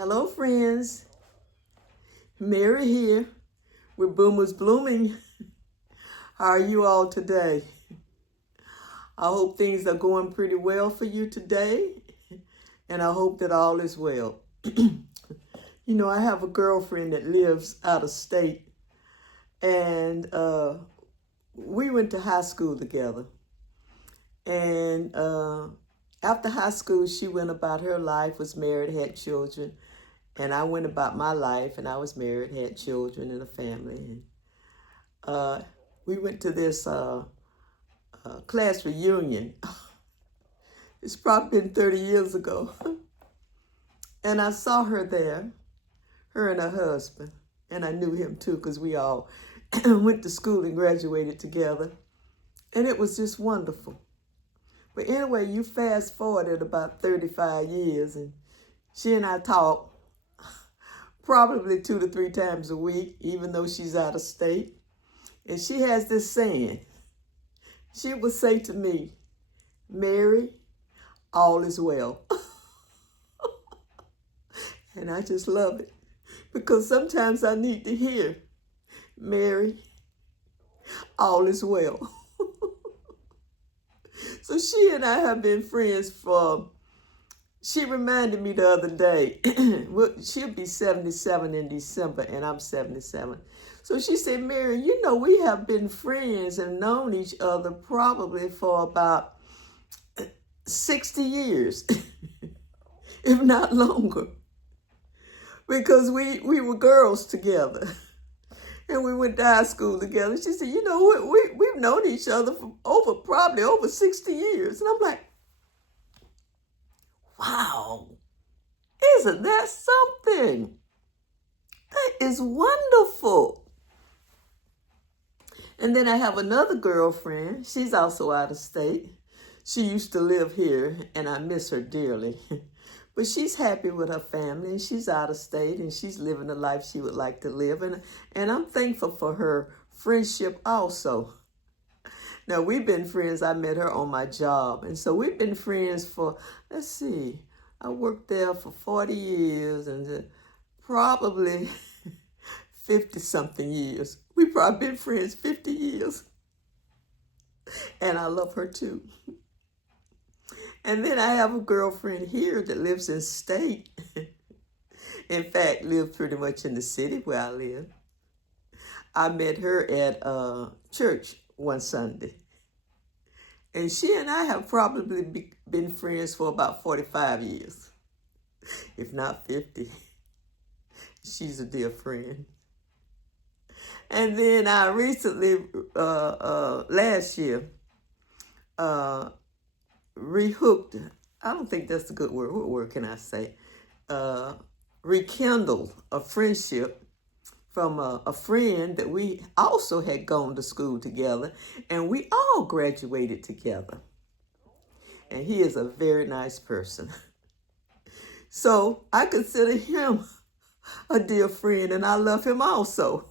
Hello, friends. Mary here with Boomers Blooming. How are you all today? I hope things are going pretty well for you today, and I hope that all is well. I have a girlfriend that lives out of state, and we went to high school together. And after high school, she went about her life, was married, had children. And I went about my life, and I was married, had children and a family. And we went to this class reunion. It's probably been 30 years ago. And I saw her there, her and her husband. And I knew him too, because we all went to school and graduated together. And it was just wonderful. But anyway, you fast forward at about 35 years, and she and I talk probably 2 to 3 times a week, even though she's out of state. And she has this saying. She would say to me, "Mary, all is well." And I just love it, because sometimes I need to hear, "Mary, all is well." So she and I have been friends she reminded me the other day, she'll be 77 in December, and I'm 77. So she said, "Mary, we have been friends and known each other probably for about 60 years, if not longer, because we were girls together. And we went to high school together." She said, we've known each other for probably over 60 years. And I'm like, wow, isn't that something? That is wonderful. And then I have another girlfriend. She's also out of state. She used to live here, and I miss her dearly. But she's happy with her family, and she's out of state, and she's living the life she would like to live. And I'm thankful for her friendship also. Now, we've been friends. I met her on my job. And so we've been friends for, I worked there for 40 years and probably 50-something years. We've probably been friends 50 years. And I love her too. And then I have a girlfriend here that lives in state. In fact, lives pretty much in the city where I live. I met her at church one Sunday. And she and I have probably been friends for about 45 years, if not 50. She's a dear friend. And then I recently, last year, rehooked, I don't think that's a good word. What word can I say? Rekindled a friendship from a friend that we also had gone to school together, and we all graduated together. And he is a very nice person. So I consider him a dear friend, and I love him also.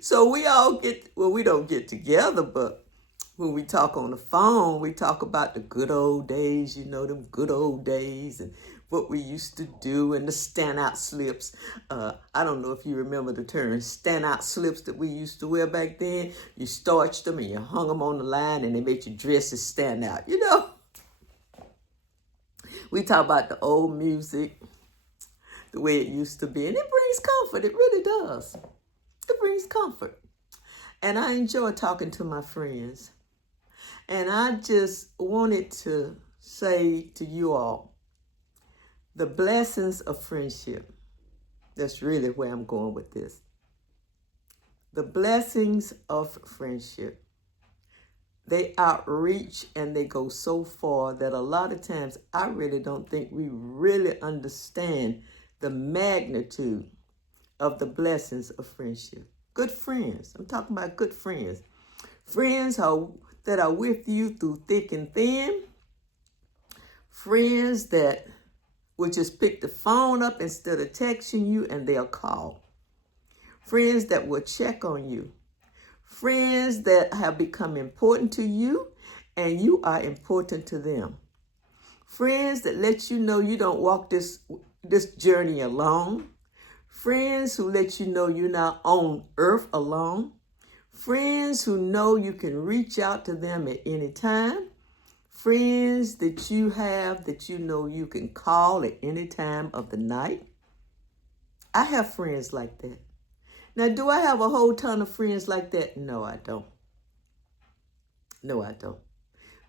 So we all we don't get together, but when we talk on the phone, we talk about the good old days, them good old days, and what we used to do, and the standout slips. I don't know if you remember the term standout slips that we used to wear back then. You starched them and you hung them on the line, and they made your dresses stand out, We talk about the old music, the way it used to be, and it brings comfort. It really does. It brings comfort. And I enjoy talking to my friends. And I just wanted to say to you all, the blessings of friendship. That's really where I'm going with this. The blessings of friendship. They outreach and they go so far that a lot of times I really don't think we really understand the magnitude of the blessings of friendship. Good friends. I'm talking about good friends. Friends that are with you through thick and thin. Friends that will just pick the phone up instead of texting you, and they'll call. Friends that will check on you. Friends that have become important to you, and you are important to them. Friends that let you know you don't walk this journey alone. Friends who let you know you're not on earth alone. Friends who know you can reach out to them at any time. Friends that you have that you know you can call at any time of the night. I have friends like that. Now, do I have a whole ton of friends like that? No, I don't. No, I don't.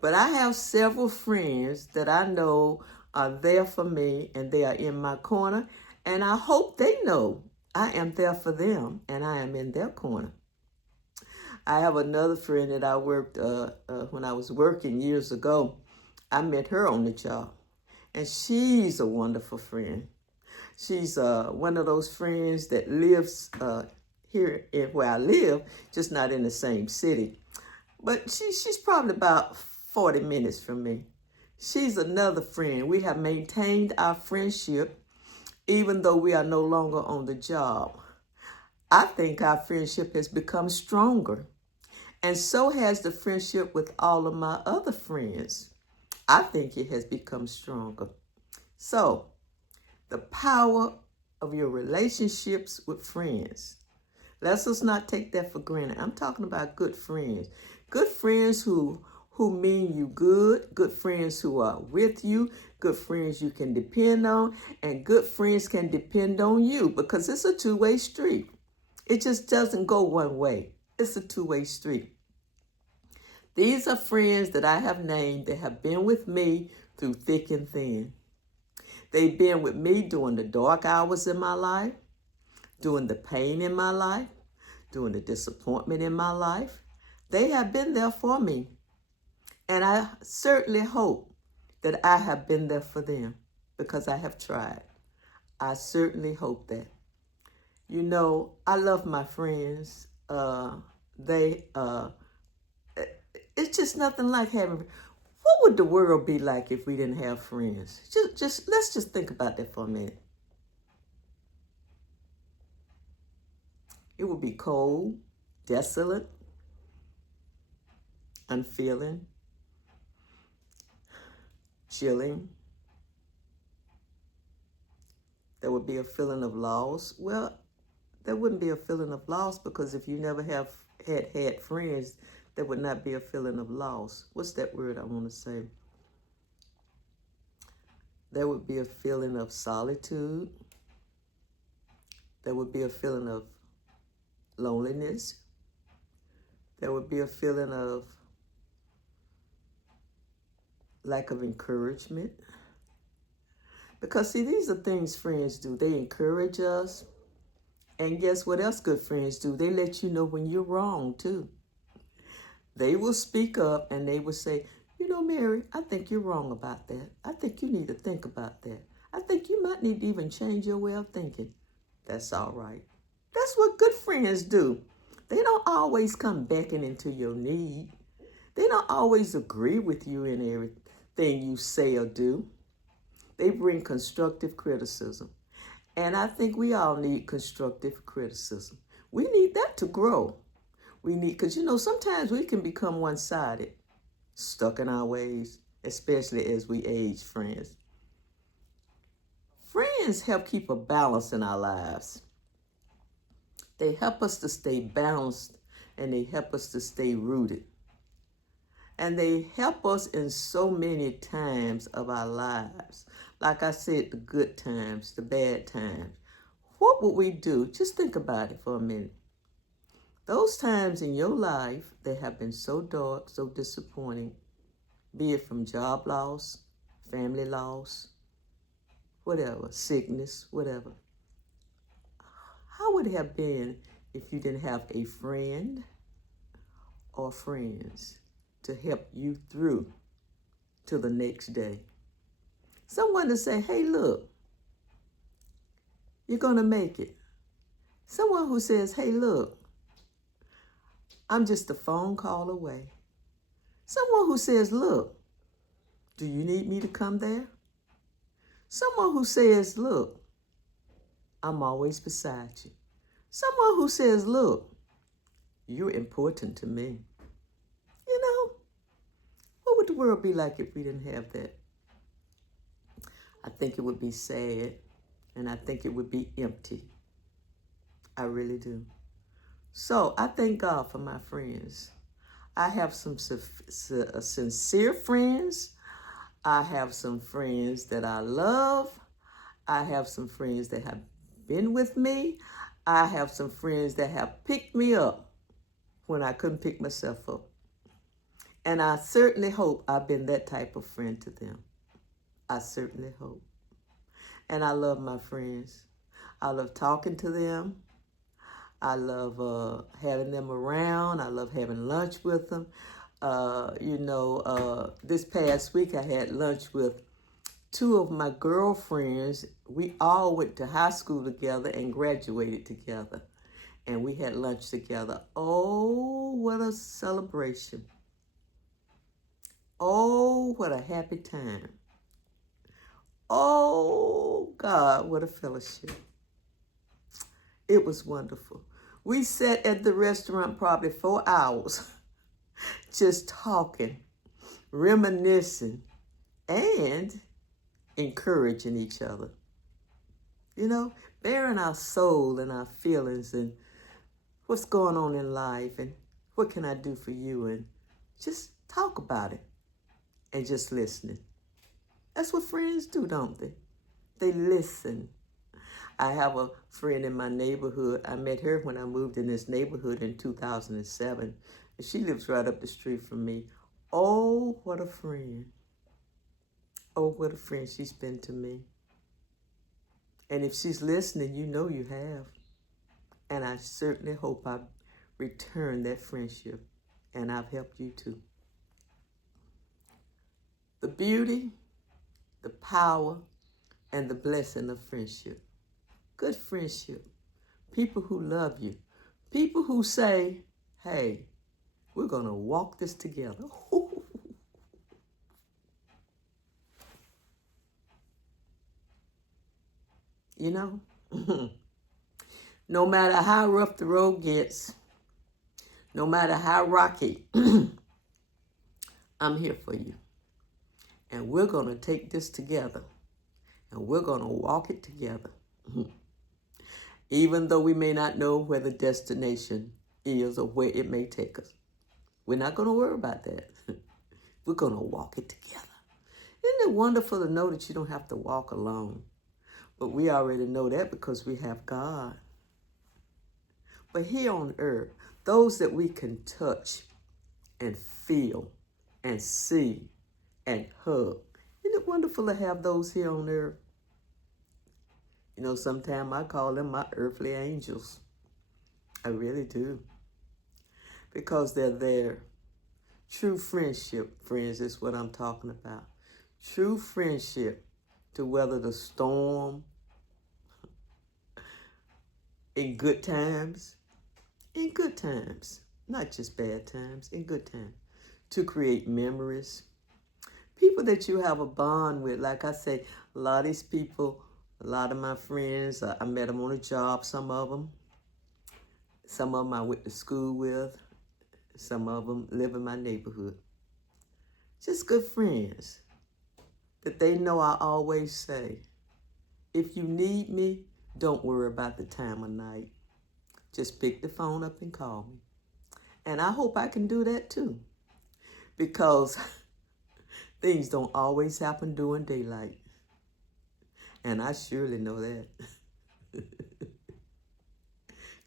But I have several friends that I know are there for me and they are in my corner. And I hope they know I am there for them and I am in their corner. I have another friend that I worked when I was working years ago. I met her on the job. And she's a wonderful friend. She's one of those friends that lives here where I live, just not in the same city. But she's probably about 40 minutes from me. She's another friend. We have maintained our friendship even though we are no longer on the job. I think our friendship has become stronger. And so has the friendship with all of my other friends. I think it has become stronger. So, the power of your relationships with friends. Let's us not take that for granted. I'm talking about good friends. Good friends who mean you good friends who are with you, good friends you can depend on, and good friends can depend on you because it's a two-way street. It just doesn't go one way. It's a two-way street. These are friends that I have named that have been with me through thick and thin. They've been with me during the dark hours in my life, during the pain in my life, during the disappointment in my life. They have been there for me. And I certainly hope that I have been there for them because I have tried. I certainly hope that. You know, I love my friends. It's just nothing like having. What would the world be like if we didn't have friends? Let's just think about that for a minute. It would be cold, desolate, unfeeling, chilling. There would be a feeling of loss. Well, there wouldn't be a feeling of loss because if you never have had friends, there would not be a feeling of loss. What's that word I want to say? There would be a feeling of solitude. There would be a feeling of loneliness. There would be a feeling of lack of encouragement. Because, see, these are things friends do. They encourage us. And guess what else good friends do? They let you know when you're wrong, too. They will speak up and they will say, you know, Mary, I think you're wrong about that. I think you need to think about that. I think you might need to even change your way of thinking. That's all right. That's what good friends do. They don't always come beckoning into your need. They don't always agree with you in everything you say or do. They bring constructive criticism. And I think we all need constructive criticism. We need that to grow. Because, you know, sometimes we can become one-sided, stuck in our ways, especially as we age, friends. Friends help keep a balance in our lives. They help us to stay balanced and they help us to stay rooted. And they help us in so many times of our lives. Like I said, the good times, the bad times. What would we do? Just think about it for a minute. Those times in your life that have been so dark, so disappointing, be it from job loss, family loss, whatever, sickness, whatever. How would it have been if you didn't have a friend or friends to help you through to the next day? Someone to say, hey, look, you're going to make it. Someone who says, hey, look, I'm just a phone call away. Someone who says, look, do you need me to come there? Someone who says, look, I'm always beside you. Someone who says, look, you're important to me. You know, what would the world be like if we didn't have that? I think it would be sad, and I think it would be empty. I really do. So I thank God for my friends. I have some sincere friends. I have some friends that I love. I have some friends that have been with me. I have some friends that have picked me up when I couldn't pick myself up. And I certainly hope I've been that type of friend to them. I certainly hope. And I love my friends. I love talking to them. I love having them around. I love having lunch with them. This past week I had lunch with two of my girlfriends. We all went to high school together and graduated together. And we had lunch together. Oh, what a celebration. Oh, what a happy time. Oh, God, what a fellowship. It was wonderful. We sat at the restaurant probably 4 hours just talking, reminiscing, and encouraging each other. You know, bearing our soul and our feelings and what's going on in life and what can I do for you, and just talk about it and just listening. That's what friends do, don't they? They listen. I have a friend in my neighborhood. I met her when I moved in this neighborhood in 2007. And she lives right up the street from me. Oh, what a friend. Oh, what a friend she's been to me. And if she's listening, you know you have. And I certainly hope I return that friendship. And I've helped you too. The beauty, the power, and the blessing of friendship. Good friendship. People who love you. People who say, hey, we're going to walk this together. You know, no matter how rough the road gets, no matter how rocky, I'm here for you. And we're going to take this together. And we're going to walk it together. Even though we may not know where the destination is or where it may take us. We're not going to worry about that. We're going to walk it together. Isn't it wonderful to know that you don't have to walk alone? But we already know that because we have God. But here on earth, those that we can touch and feel and see and hug. Isn't it wonderful to have those here on earth? You know, sometimes I call them my earthly angels. I really do. Because they're there. True friendship, friends, is what I'm talking about. True friendship to weather the storm in good times. In good times. Not just bad times, in good times. To create memories. People that you have a bond with. Like I say, a lot of these people, a lot of my friends, I met them on a job, some of them. Some of them I went to school with. Some of them live in my neighborhood. Just good friends. That they know I always say, if you need me, don't worry about the time of night. Just pick the phone up and call me. And I hope I can do that too. Because things don't always happen during daylight. And I surely know that.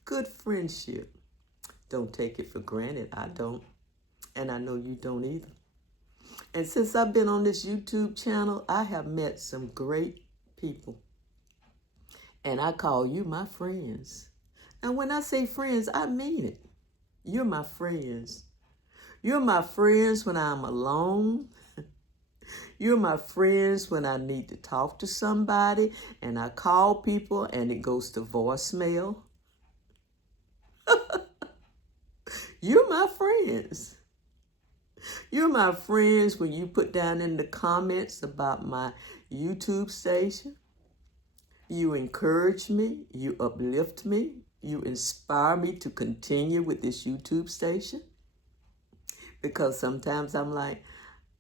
Good friendship. Don't take it for granted. I don't. And I know you don't either. And since I've been on this YouTube channel, I have met some great people. And I call you my friends. And when I say friends, I mean it. You're my friends. You're my friends when I'm alone. You're my friends when I need to talk to somebody and I call people and it goes to voicemail. You're my friends. You're my friends when you put down in the comments about my YouTube station. You encourage me. You uplift me. You inspire me to continue with this YouTube station. Because sometimes I'm like,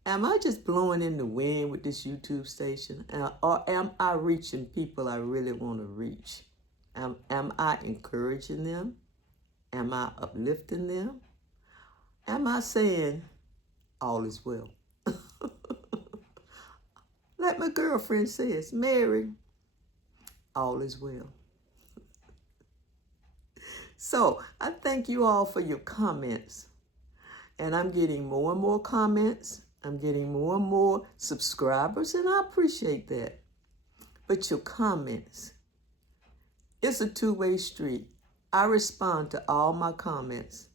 Am I just blowing in the wind with this YouTube station? Or am I reaching people I really want to reach? Am I encouraging them? Am I uplifting them? Am I saying all is well? Like my girlfriend says, Mary, all is well. So I thank you all for your comments. And I'm getting more and more comments. I'm getting more and more subscribers, and I appreciate that. But your comments, it's a two-way street. I respond to all my comments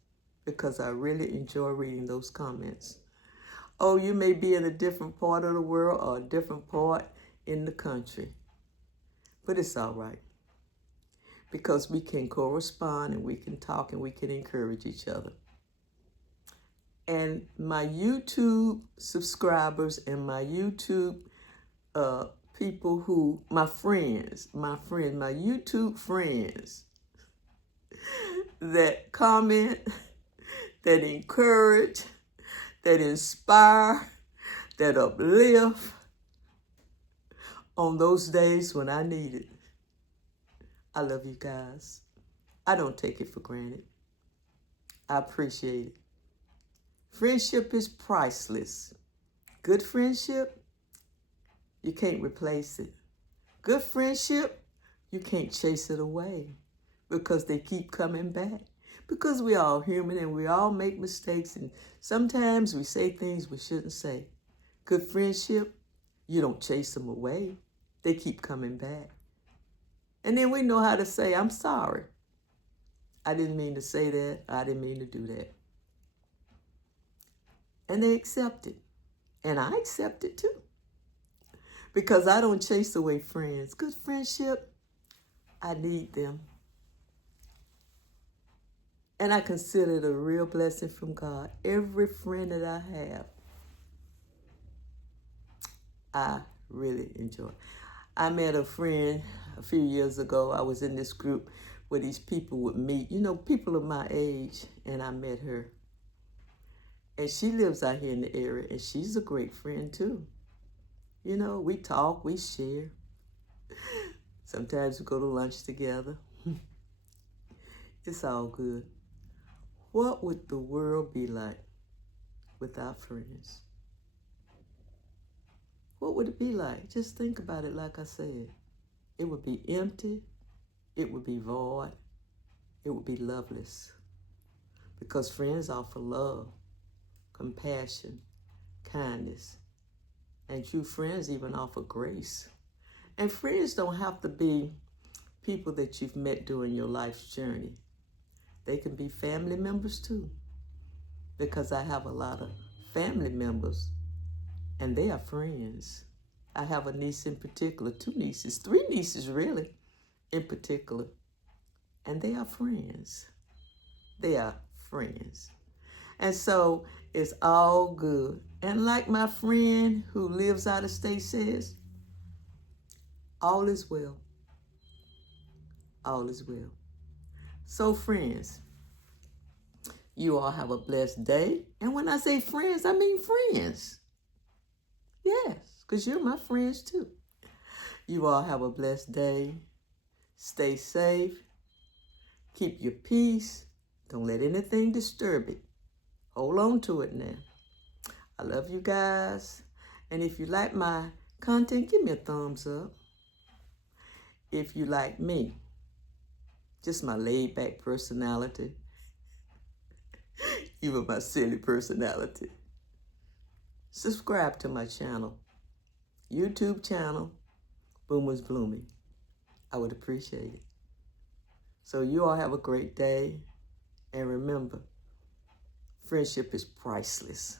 because I really enjoy reading those comments. Oh, you may be in a different part of the world or a different part in the country, but it's all right because we can correspond and we can talk and we can encourage each other. And my YouTube subscribers and my YouTube people who, my YouTube friends that comment, that encourage, that inspire, that uplift on those days when I need it. I love you guys. I don't take it for granted. I appreciate it. Friendship is priceless. Good friendship, you can't replace it. Good friendship, you can't chase it away because they keep coming back. Because we're all human and we all make mistakes and sometimes we say things we shouldn't say. Good friendship, you don't chase them away. They keep coming back. And then we know how to say, I'm sorry. I didn't mean to say that. I didn't mean to do that. And they accept it. And I accept it too. Because I don't chase away friends. Good friendship, I need them. And I consider it a real blessing from God. Every friend that I have, I really enjoy. I met a friend a few years ago. I was in this group where these people would meet, people of my age, and I met her. And she lives out here in the area, and she's a great friend too. We talk, we share. Sometimes we go to lunch together. It's all good. What would the world be like without friends? What would it be like? Just think about it like I said. It would be empty. It would be void. It would be loveless. Because friends offer love, compassion, kindness. And true friends even offer grace. And friends don't have to be people that you've met during your life's journey. They can be family members too. Because I have a lot of family members and they are friends. I have a niece in particular, 2 nieces, 3 nieces really in particular. And they are friends. They are friends. And so it's all good. And like my friend who lives out of state says, all is well. All is well. So friends, you all have a blessed day. And when I say friends, I mean friends. Yes, because you're my friends too. You all have a blessed day. Stay safe. Keep your peace. Don't let anything disturb it. Hold on to it now. I love you guys. And if you like my content, give me a thumbs up. If you like me, just my laid-back personality, even my silly personality, subscribe to my channel, YouTube channel, Boomers Blooming. I would appreciate it. So you all have a great day. And remember, friendship is priceless.